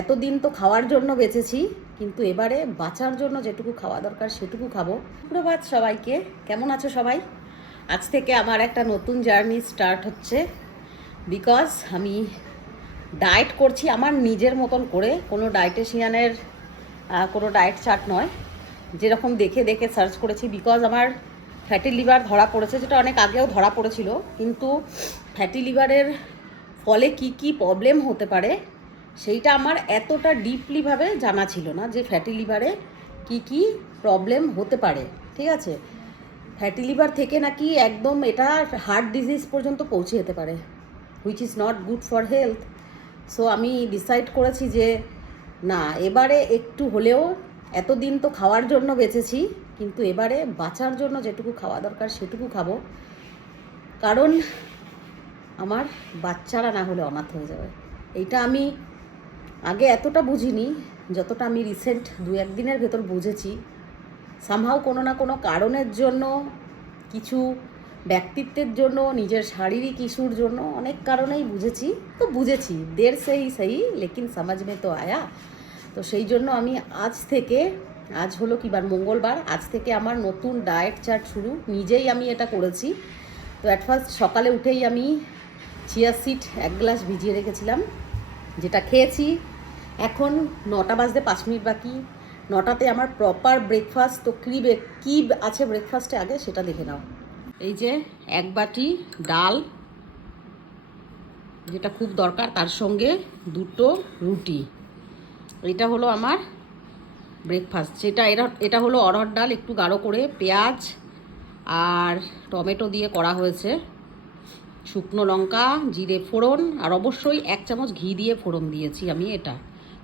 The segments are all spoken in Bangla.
এতদিন তো খাওয়ার জন্য বেঁচেছি, কিন্তু এবারে বাঁচার জন্য যেটুকু খাওয়া দরকার সেটুকু খাবো। সুপ্রভাত সবাইকে, কেমন আছো সবাই? আজ থেকে আমার একটা নতুন জার্নি স্টার্ট হচ্ছে। বিকজ আমি ডায়েট করছি আমার নিজের মতন করে, কোনো ডায়েটিশিয়ানের কোনো ডায়েট চার্ট নয়, যেরকম দেখে দেখে সার্চ করেছি। বিকজ আমার ফ্যাটি লিভার ধরা পড়েছে, যেটা অনেক আগেও ধরা পড়েছিল, কিন্তু ফ্যাটি লিভারের ফলে কি কি প্রবলেম হতে পারে সেইটা আমার এতটা ডিপলিভাবে জানা ছিল না, যে ফ্যাটি লিভারে কি কি প্রবলেম হতে পারে। ঠিক আছে, ফ্যাটি লিভার থেকে নাকি একদম এটা হার্ট ডিজিজ পর্যন্ত পৌঁছে যেতে পারে, which is not good for health. So আমি ডিসাইড করেছি যে না, এবারে একটু হলেও, এতদিন তো খাওয়ার জন্য বেঁচেছি, কিন্তু এবারে বাঁচার জন্য যেটুকু খাওয়া দরকার সেটুকু খাবো। কারণ আমার বাচ্চারা না হলে অনাথ হয়ে যাবে। এইটা আমি আগে এতটা বুঝিনি, যতটা আমি রিসেন্ট 2-1 দিনের ভেতর বুঝেছি। সামহাও কোনো না কোনো কারণের জন্য, কিছু ব্যক্তিত্বের জন্য, নিজের শারীরিক ইস্যুর জন্য, অনেক কারণেই বুঝেছি দের সেই লেকিন সমাজ মে তো আয়া। তো সেই জন্য আমি আজ থেকে, আজ হলো কি বার, মঙ্গলবার, আজ থেকে আমার নতুন ডায়েট চার্ট শুরু। নিজেই আমি এটা করেছি। তো অ্যাট ফার্স্ট সকালে উঠেই আমি চিয়া সিড 1 গ্লাস ভিজিয়ে রেখেছিলাম, যেটা খেয়েছি। এখন 9টা বাজতে 5 মিনিট বাকি। 9টাতে আমার প্রপার ব্রেকফাস্ট। তো কী আছে ব্রেকফাস্টে আগে সেটা দেখে নাও। এই যে 1 বাটি ডাল, যেটা খুব দরকার, তার সঙ্গে 2টো রুটি। এটা হলো আমার ব্রেকফাস্ট। এটা হলো অরহর ডাল, একটু গাঢ় করে পেঁয়াজ আর টমেটো দিয়ে করা হয়েছে, শুকনো লঙ্কা, জিরে ফোড়ন, আর অবশ্যই 1 চামচ ঘি দিয়ে ফোড়ন দিয়েছি আমি এটা।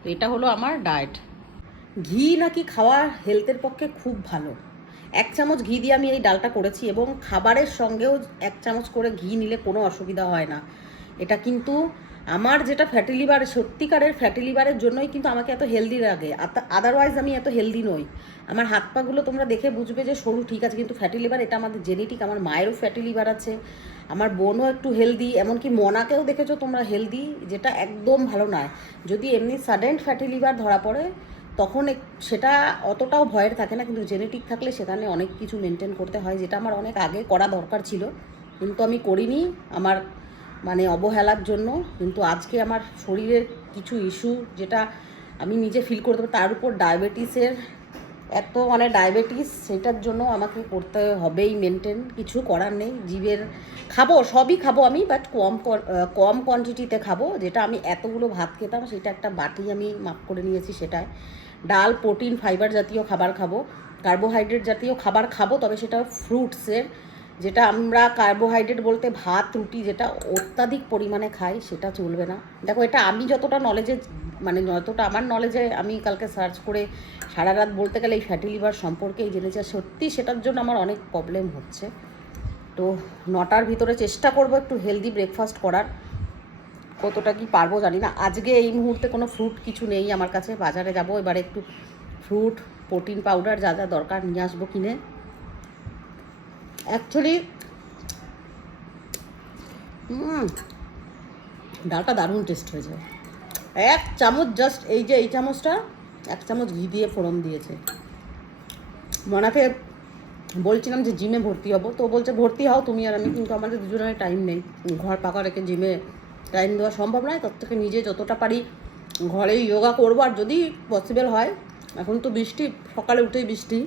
তো এটা হলো আমার ডায়েট। ঘি নাকি খাওয়া হেলথের পক্ষে খুব ভালো। 1 চামচ ঘি দিয়ে আমি এই ডালটা করেছি, এবং খাবারের সঙ্গেও 1 চামচ করে ঘি নিলে কোনো অসুবিধা হয় না। এটা কিন্তু আমার যেটা ফ্যাটি লিভার, সত্যিকারের ফ্যাটি লিভারের জন্যই কিন্তু আমাকে এত হেলদি লাগে। আদারওয়াইজ আমি এত হেলদি নই। আমার হাত পাগুলো তোমরা দেখে বুঝবে যে সরু, ঠিক আছে, কিন্তু ফ্যাটি লিভার এটা আমাদের জেনেটিক। আমার মায়েরও ফ্যাটি লিভার আছে, আমার বোনও একটু হেলদি, এমনকি মনাকেও দেখেছো তোমরা হেলদি, যেটা একদম ভালো নয়। যদি এমনি সাডেন ফ্যাটি লিভার ধরা পড়ে তখন সেটা অতটাও ভয়ের থাকে না, কিন্তু জেনেটিক থাকলে সেখানে অনেক কিছু মেনটেন করতে হয়, যেটা আমার অনেক আগে করা দরকার ছিল, কিন্তু আমি করিনি আমার অবহেলার জন্য। কিন্তু আজকে আমার শরীরের কিছু ইস্যু, যেটা আমি নিজে ফিল করতে পারি, তার উপর ডায়াবেটিসের ডায়াবেটিস, সেটার জন্য আমাকে করতে হবেই মেনটেন, কিছু করার নেই। জীবের খাবো, সবই খাবো আমি, বাট কম কোয়ান্টিটিতে খাবো। যেটা আমি এতগুলো ভাত খেতাম, সেটা একটা বাটি আমি মাপ করে নিয়েছি। সেটায় ডাল, প্রোটিন, ফাইবার জাতীয় খাবার খাবো, কার্বোহাইড্রেট জাতীয় খাবার খাবো, তবে সেটা ফ্রুটসের। যেটা আমরা কার্বোহাইড্রেট বলতে ভাত, রুটি, যেটা অত্যাধিক পরিমাণে খাই, সেটা চলবে না। দেখো, এটা আমি যতটা যতটা আমার নলেজে, আমি কালকে সার্চ করে সারা রাত বলতে গেলে এই ফ্যাটি লিভার সম্পর্কেই জেনেছি। সত্যি সেটার জন্য আমার অনেক প্রবলেম হচ্ছে। তো 9টার ভিতরে চেষ্টা করব একটু হেলদি ব্রেকফাস্ট করার। কতটা কি পারবো জানি না। আজকে এই মুহূর্তে কোনো ফ্রুট কিছু নেই আমার কাছে। বাজারে যাব, এবারে একটু ফ্রুট, প্রোটিন পাউডার যা যা দরকার নিয়ে আসবো কিনে। অ্যাকচুয়ালি ডালটা দারুণ টেস্ট হয়েছে। 1 চামচ, জাস্ট এই চামচটা 1 চামচ ঘি দিয়ে ফোড়ন দিয়েছে। মনাকে বলছিলাম যে জিমে ভর্তি হবো, তো বলছে ভর্তি হও তুমি আর আমি, কিন্তু আমাদের দুজনের টাইম নেই। ঘর পাকা রেখে জিমে টাইম দেওয়া সম্ভব নয়। তার থেকে নিজে যতটা পারি ঘরেই যোগা করবো, আর যদি পসিবল হয়, এখন তো বৃষ্টি, সকালে উঠেই বৃষ্টি,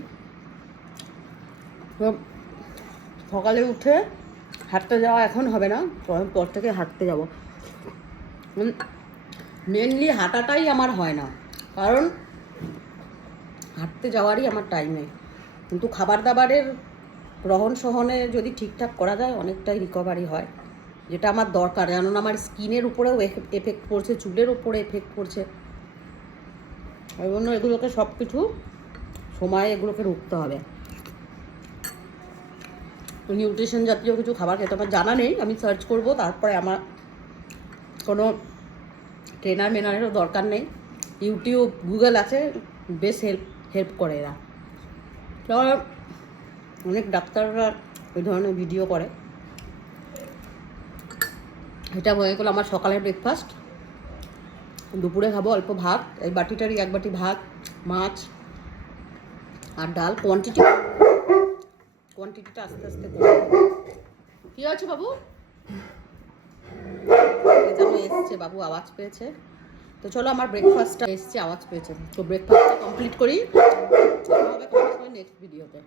তো সকালে উঠে হাঁটতে যাওয়া এখন হবে না, পর থেকে হাঁটতে যাব। মেনলি হাঁটাটাই আমার হয় না, কারণ হাঁটতে যাওয়ারই আমার টাইম নেই। কিন্তু খাবার দাবারের গ্রহণ সহনে যদি ঠিকঠাক করা যায়, অনেকটাই রিকভারি হয়, যেটা আমার দরকার। কেননা আমার স্কিনের উপরেও এফেক্ট পড়ছে, চুলের উপরে এফেক্ট পড়ছে। ওই জন্য এগুলোকে সব কিছু সময়ে এগুলোকে রুখতে হবে। নিউট্রিশন জাতীয় কিছু খাবার খেতে আমার জানা নেই, আমি সার্চ করব। তারপরে আমার কোনো ট্রেনার মেনারেরও দরকার নেই, ইউটিউব, গুগল আছে, বেশ হেল্প করে এরা। তো অনেক ডাক্তাররা এই ধরনের ভিডিও করে। এটা হয়ে গেল আমার সকালের ব্রেকফাস্ট। দুপুরে খাবো অল্প ভাত, এই বাটিটারই 1 বাটি ভাত, মাছ আর ডাল। কোয়ান্টিটিটা আস্তে আস্তে কমবে। কি আছে বাবু? এই যেন এসছে বাবু, আওয়াজ পেয়েছে। তো চলো আমার ব্রেকফাস্টটা এসছে, আওয়াজ পেয়েছে। তো ব্রেকফাস্টটা কমপ্লিট করি, নেক্সট ভিডিওতে।